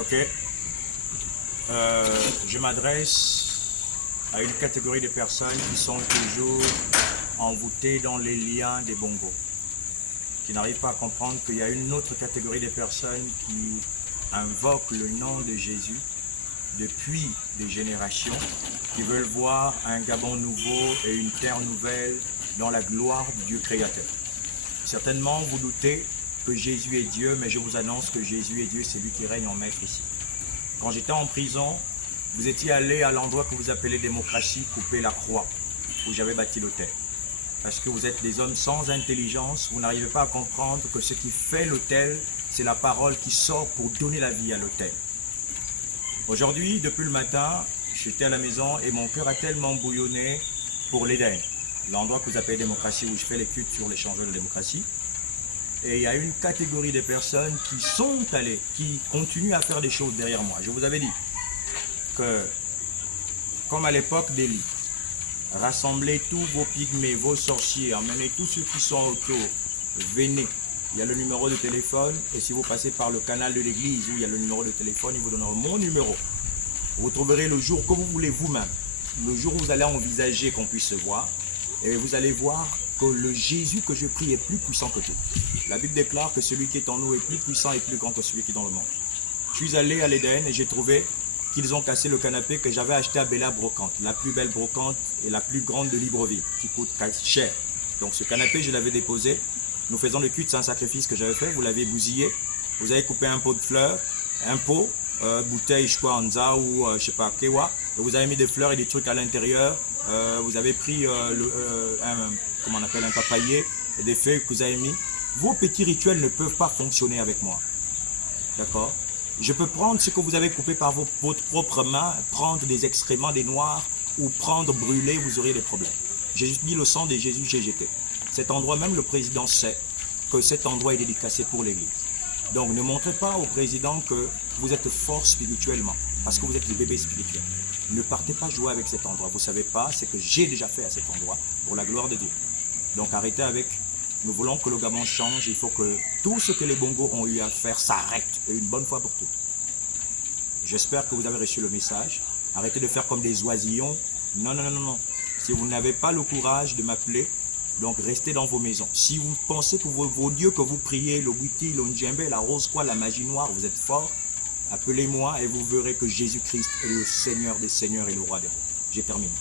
Ok. Je m'adresse à une catégorie de personnes qui sont toujours envoûtées dans les liens des bongos, qui n'arrivent pas à comprendre qu'il y a une autre catégorie de personnes qui invoquent le nom de Jésus depuis des générations, qui veulent voir un Gabon nouveau et une terre nouvelle dans la gloire du Dieu créateur. Certainement, vous doutez que Jésus est Dieu, mais je vous annonce que Jésus est Dieu, c'est lui qui règne en maître ici. Quand j'étais en prison, vous étiez allé à l'endroit que vous appelez démocratie, couper la croix, où j'avais bâti l'autel. Parce que vous êtes des hommes sans intelligence, vous n'arrivez pas à comprendre que ce qui fait l'autel, c'est la parole qui sort pour donner la vie à l'autel. Aujourd'hui, depuis le matin, j'étais à la maison et mon cœur a tellement bouillonné pour l'Éden, l'endroit que vous appelez démocratie, où je fais l'étude sur les changements de démocratie. Et il y a une catégorie de personnes qui sont allées, qui continuent à faire des choses derrière moi. Je vous avais dit que, comme à l'époque d'Élie, rassemblez tous vos pygmées, vos sorciers, emmenez tous ceux qui sont autour, venez. Il y a le numéro de téléphone et si vous passez par le canal de l'église où il y a le numéro de téléphone, ils vous donneront mon numéro. Vous trouverez le jour que vous voulez vous-même, le jour où vous allez envisager qu'on puisse se voir et vous allez voir que le Jésus que je prie est plus puissant que tout. La Bible déclare que celui qui est en nous est plus puissant et plus grand que celui qui est dans le monde. Je suis allé à l'Éden et j'ai trouvé qu'ils ont cassé le canapé que j'avais acheté à Bella Brocante, la plus belle brocante et la plus grande de Libreville, qui coûte cher. Donc ce canapé, je l'avais déposé. Nous faisons le culte, c'est un sacrifice que j'avais fait. Vous l'avez bousillé. Vous avez coupé un pot de fleurs, un pot, bouteille, je crois, Anza ou je sais pas, Kewa. Et vous avez mis des fleurs et des trucs à l'intérieur. Vous avez pris comment on appelle, un papayer et des feuilles que vous avez mis. Vos petits rituels ne peuvent pas fonctionner avec moi. D'accord? Je peux prendre ce que vous avez coupé par votre propre main, prendre des excréments, des noirs, ou prendre, brûler, vous aurez des problèmes. J'ai dit le sang de Jésus, j'ai jeté. Cet endroit, même le président sait que cet endroit est dédicacé pour l'église. Donc ne montrez pas au président que vous êtes fort spirituellement, parce que vous êtes le bébé spirituel. Ne partez pas jouer avec cet endroit. Vous ne savez pas ce que j'ai déjà fait à cet endroit pour la gloire de Dieu. Donc arrêtez avec. Nous voulons que le Gabon change. Il faut que tout ce que les bongos ont eu à faire s'arrête une bonne fois pour toutes. J'espère que vous avez reçu le message. Arrêtez de faire comme des oisillons. Non, non, non, non, non. Si vous n'avez pas le courage de m'appeler, donc restez dans vos maisons. Si vous pensez que vos dieux que vous priez, le Witi, le Ndjembe, la rose quoi, la magie noire, vous êtes forts, appelez-moi et vous verrez que Jésus-Christ est le Seigneur des Seigneurs et le Roi des Rois. J'ai terminé.